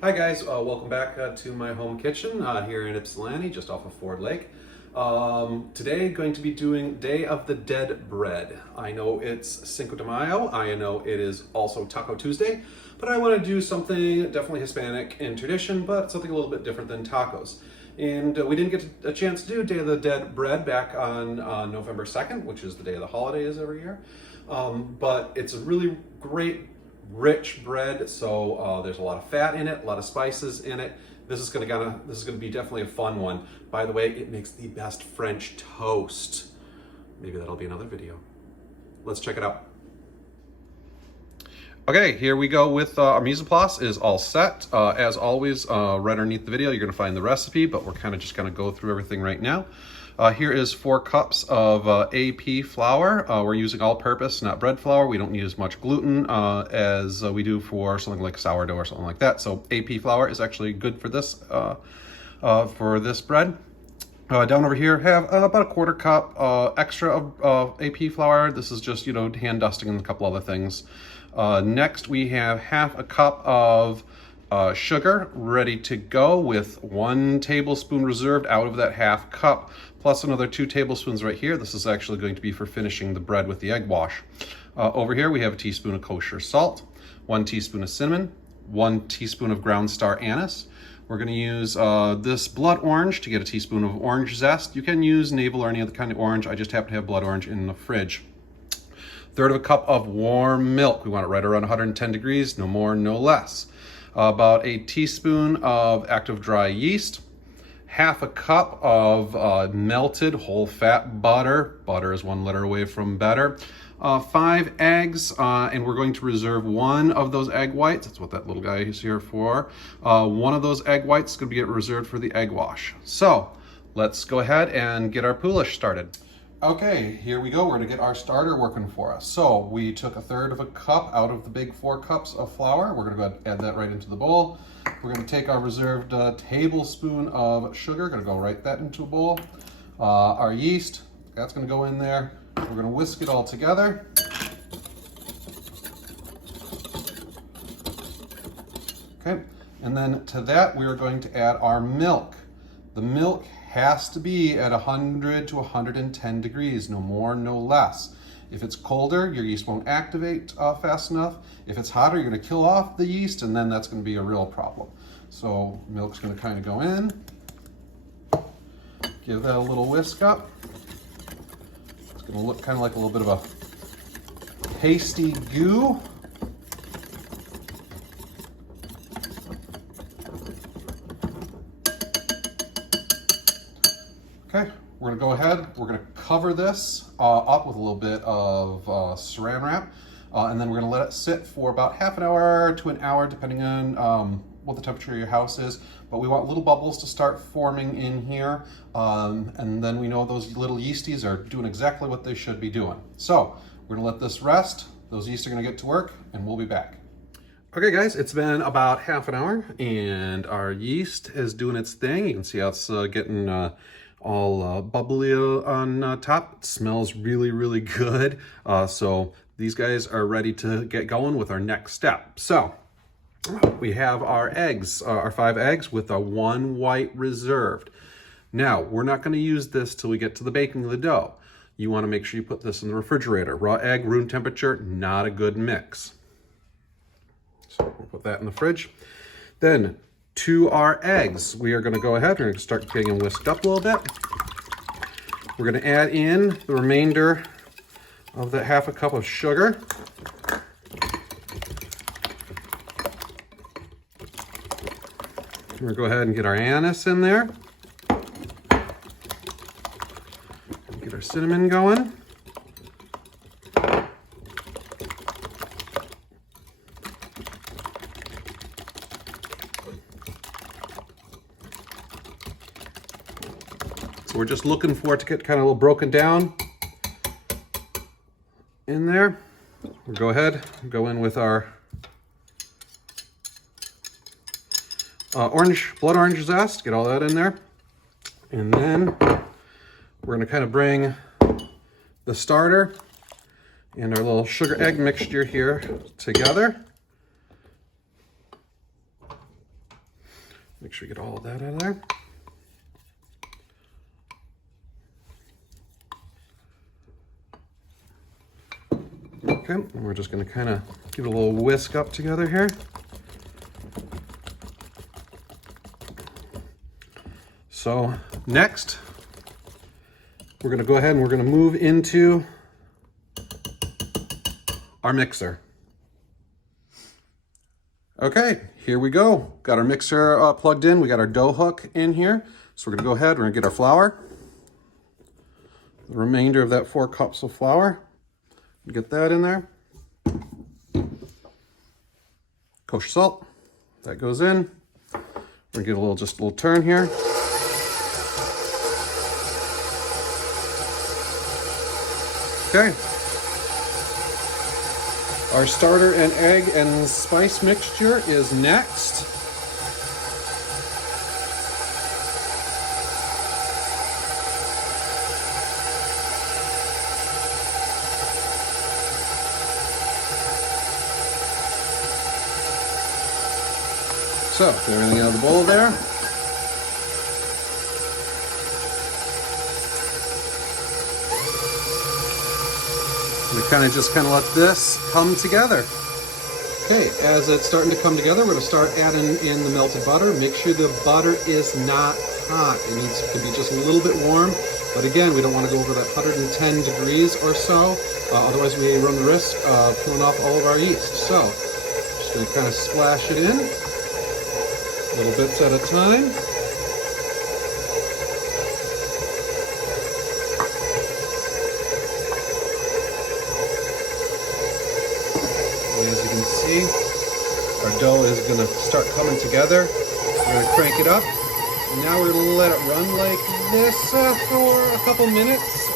Hi guys, welcome back to my home kitchen here in Ypsilanti, just off of Ford Lake. Today going to be doing Day of the Dead bread. I know it's Cinco de Mayo, I know it is also Taco Tuesday, but I want to do something definitely Hispanic in tradition, but something a little bit different than tacos. And we didn't get a chance to do Day of the Dead bread back on November 2nd, which is the day of the holiday is every year. But it's a really great rich bread, so there's a lot of fat in it, a lot of spices in it. This is gonna be definitely a fun one. By the way, it makes the best French toast. Maybe that'll be another video. Let's check it out. Okay, here we go with our mise en place is all set. As always, right underneath the video, you're gonna find the recipe, but we're kind of just gonna go through everything right now. Here is 4 cups of AP flour. We're using all-purpose, not bread flour. We don't use much gluten as we do for something like sourdough or something like that. So AP flour is actually good for this bread. Down over here, have about a 1/4 cup extra of AP flour. This is just, hand dusting and a couple other things. Next, we have 1/2 cup of sugar ready to go with 1 tablespoon reserved out of that 1/2 cup, plus another 2 tablespoons right here. This is actually going to be for finishing the bread with the egg wash. Over here, we have a teaspoon of kosher salt, 1 teaspoon of cinnamon, 1 teaspoon of ground star anise. We're going to use this blood orange to get a teaspoon of orange zest. You can use navel or any other kind of orange. I just happen to have blood orange in the fridge. 1/3 cup of warm milk. We want it right around 110 degrees, no more, no less. About a teaspoon of active dry yeast, 1/2 cup of melted whole fat butter. Butter is 1 letter away from better. 5 eggs, and we're going to reserve 1 of those egg whites. That's what that little guy is here for. 1 of those egg whites is going to be reserved for the egg wash. So let's go ahead and get our poulish started. Okay, here we go. We're gonna get our starter working for us. So we took 1/3 cup out of the big 4 cups of flour. We're gonna go ahead and add that right into the bowl. We're gonna take our reserved tablespoon of sugar, gonna go right that into a bowl. Our yeast, that's gonna go in there. We're gonna whisk it all together. Okay, and then to that, we're going to add our milk. The milk has to be at 100 to 110 degrees, no more, no less. If it's colder, your yeast won't activate fast enough. If it's hotter, you're gonna kill off the yeast, and then that's gonna be a real problem. So milk's gonna kind of go in. Give that a little whisk up. It's gonna look kind of like a little bit of a pasty goo. Okay, we're gonna go ahead, we're gonna cover this up with a little bit of saran wrap, and then we're gonna let it sit for about 1/2 hour to an hour, depending on what the temperature of your house is. But we want little bubbles to start forming in here, and then we know those little yeasties are doing exactly what they should be doing. So we're gonna let this rest, those yeast are gonna get to work, and we'll be back. Okay guys, it's been about 1/2 hour, and our yeast is doing its thing. You can see how it's getting all bubbly on top. It smells really, really good. So these guys are ready to get going with our next step. So we have our eggs, our 5 eggs with a 1 white reserved. Now, we're not going to use this till we get to the baking of the dough. You want to make sure you put this in the refrigerator. Raw egg, room temperature, not a good mix. So we'll put that in the fridge. Then, to our eggs, we are going to go ahead and start getting them whisked up a little bit. We're going to add in the remainder of that 1/2 cup of sugar. We're going to go ahead and get our anise in there. Get our cinnamon going. So we're just looking for it to get kind of a little broken down in there. We'll go ahead and go in with our blood orange zest, get all that in there. And then we're gonna kind of bring the starter and our little sugar egg mixture here together. Make sure you get all of that out of there. Okay, and we're just going to kind of give it a little whisk up together here. So next, we're going to go ahead and we're going to move into our mixer. Okay, here we go. Got our mixer plugged in. We got our dough hook in here. So we're going to go ahead, we're going to get our flour. The remainder of that 4 cups of flour. Get that in there. Kosher salt. That goes in. We're going to give it just a little turn here. Okay. Our starter and egg and spice mixture is next. So, get everything out of the bowl there. We just let this come together. Okay, as it's starting to come together, we're going to start adding in the melted butter. Make sure the butter is not hot. It needs to be just a little bit warm. But again, we don't want to go over that 110 degrees or so. Otherwise, we run the risk of pulling off all of our yeast. So, just going to kind of splash it in. Little bits at a time. And as you can see, our dough is going to start coming together. We're going to crank it up. And now we're going to let it run like this for a couple minutes.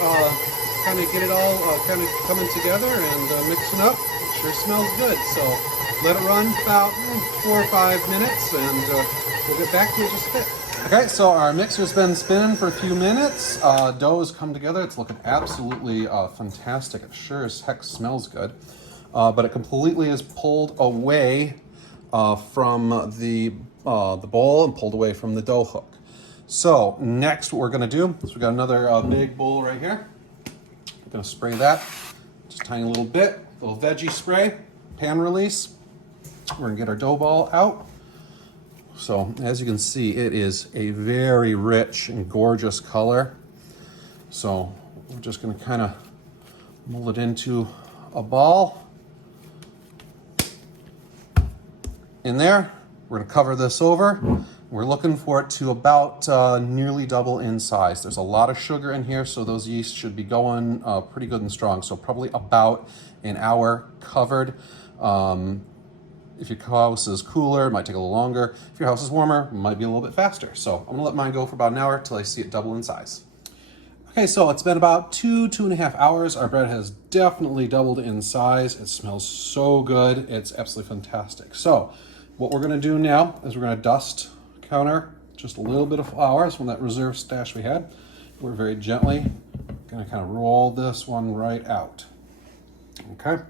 Kind of get it all kind of coming together and mixing up. It sure smells good. So let it run about 4 or 5 minutes, and we'll get back to it just a bit. Okay, so our mixer's been spinning for a few minutes. Dough has come together. It's looking absolutely fantastic. It sure as heck smells good. But it completely is pulled away from the bowl and pulled away from the dough hook. So next what we're going to do is we've got another big bowl right here. I'm going to spray that just a tiny little bit, a little veggie spray, pan release. We're going to get our dough ball out. So as you can see, it is a very rich and gorgeous color. So we're just going to kind of mold it into a ball. In there, we're going to cover this over. We're looking for it to about nearly double in size. There's a lot of sugar in here, so those yeast should be going pretty good and strong. So probably about an hour covered. If your house is cooler, it might take a little longer. If your house is warmer, it might be a little bit faster. So I'm gonna let mine go for about an hour till I see it double in size. Okay, so it's been about 2.5 hours. Our bread has definitely doubled in size. It smells so good. It's absolutely fantastic. So what we're gonna do now is we're gonna dust counter just a little bit of flour from that reserve stash we had. We're very gently gonna kind of roll this one right out. Okay.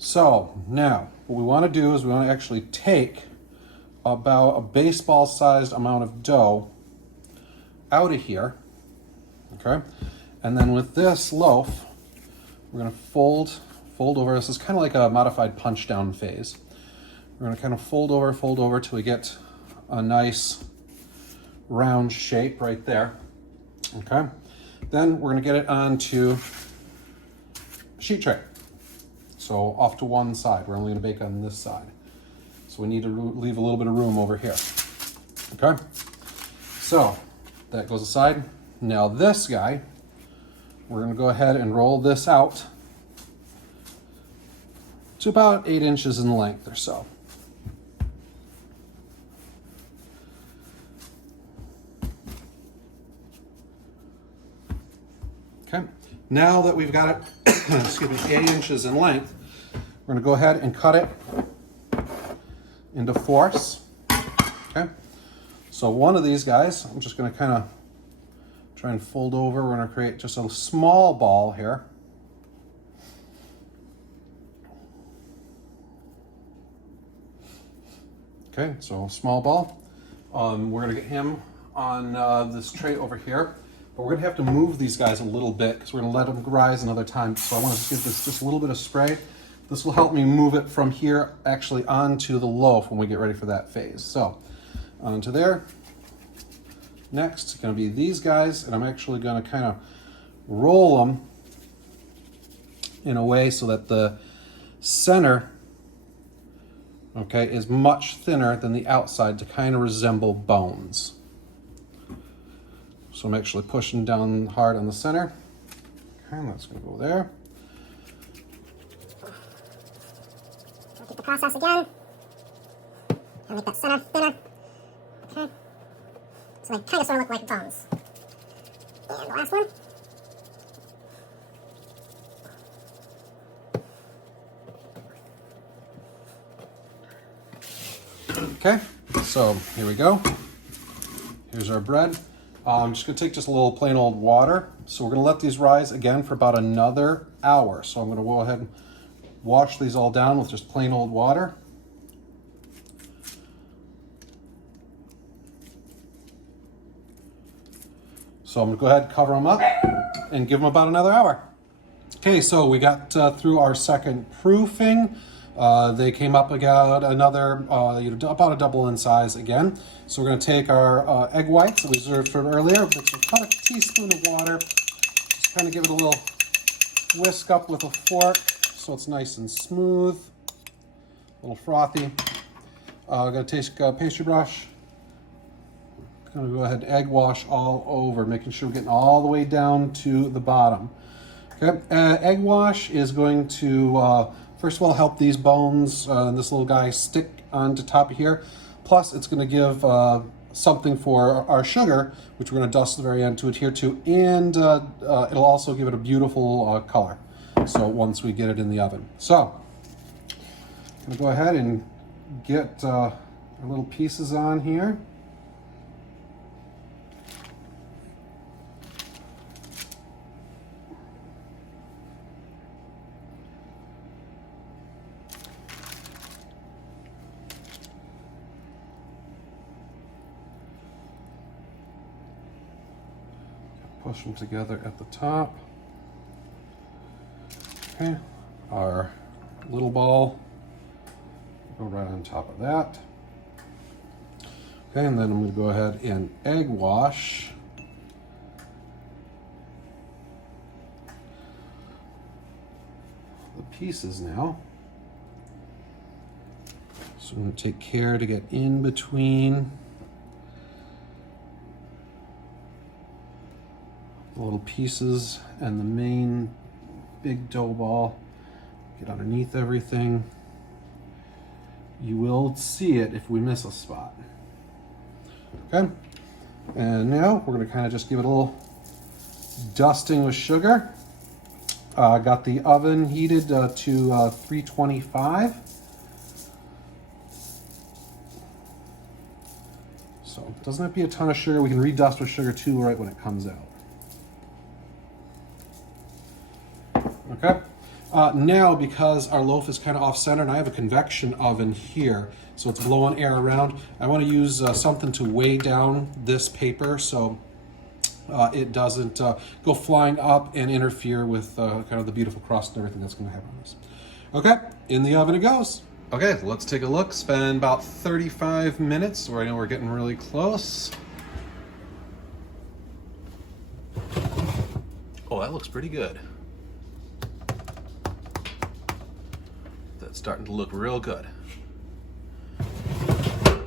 So now what we want to do is we want to actually take about a baseball sized amount of dough out of here. Okay. And then with this loaf, we're going to fold over. This is kind of like a modified punch down phase. We're going to kind of fold over till we get a nice round shape right there. Okay. Then we're going to get it onto a sheet tray. So off to one side. We're only going to bake on this side. So we need to leave a little bit of room over here. Okay. So that goes aside. Now this guy, we're going to go ahead and roll this out to about 8 inches in length or so. Okay. Now that we've got it, excuse me, 8 inches in length, we're going to go ahead and cut it into fourths. Okay. So one of these guys, I'm just going to kind of try and fold over. We're going to create just a small ball here. Okay, so small ball. We're gonna get him on this tray over here, but we're gonna have to move these guys a little bit because we're gonna let them rise another time. So I want to give this just a little bit of spray. This will help me move it from here actually onto the loaf when we get ready for that phase. So onto there. Next, it's gonna be these guys, and I'm actually gonna kind of roll them in a way so that the center, okay, is much thinner than the outside to kind of resemble bones. So I'm actually pushing down hard on the center. Okay, that's gonna go there. Repeat the process again. And make that center thinner. Okay. So they kind of sort of look like bones. And the last one. Okay, so here we go. Here's our bread. I'm just gonna take just a little plain old water. So we're gonna let these rise again for about another hour. So I'm gonna go ahead and wash these all down with just plain old water. So I'm gonna go ahead and cover them up and give them about another hour. Okay, so we got through our second proofing. They came up again another, about a double in size again. So we're going to take our egg whites that we reserved from earlier, mix about a teaspoon of water, just kind of give it a little whisk up with a fork so it's nice and smooth, a little frothy. I'm going to take a pastry brush. I'm going to go ahead and egg wash all over, making sure we're getting all the way down to the bottom. Okay, egg wash is going to first of all help these bones and this little guy stick onto top of here. Plus it's going to give something for our sugar, which we're going to dust at the very end to adhere to, and it'll also give it a beautiful color. So once we get it in the oven. So I'm going to go ahead and get our little pieces on here. Push them together at the top. Okay, our little ball go right on top of that. Okay, and then I'm going to go ahead and egg wash the pieces now. So I'm going to take care to get in between the little pieces and the main big dough ball. Get underneath everything. You will see it if we miss a spot. Okay, and now we're going to kind of just give it a little dusting with sugar. Got the oven heated to 325. So it doesn't have to be a ton of sugar. We can redust with sugar too right when it comes out. Okay, now because our loaf is kind of off-center and I have a convection oven here, so it's blowing air around, I want to use something to weigh down this paper so it doesn't go flying up and interfere with kind of the beautiful crust and everything that's going to happen on this. Okay, in the oven it goes. Okay, let's take a look. Spend about 35 minutes, so I know we're getting really close. Oh, that looks pretty good. That's starting to look real good. A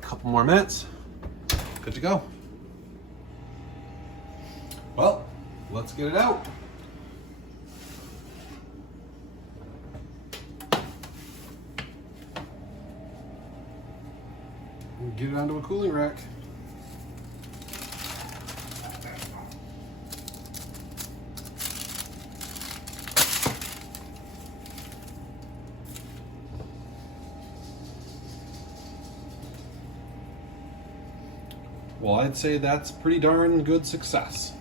couple more minutes. Good to go. Well, let's get it out. And get it onto a cooling rack. Well, I'd say that's pretty darn good success.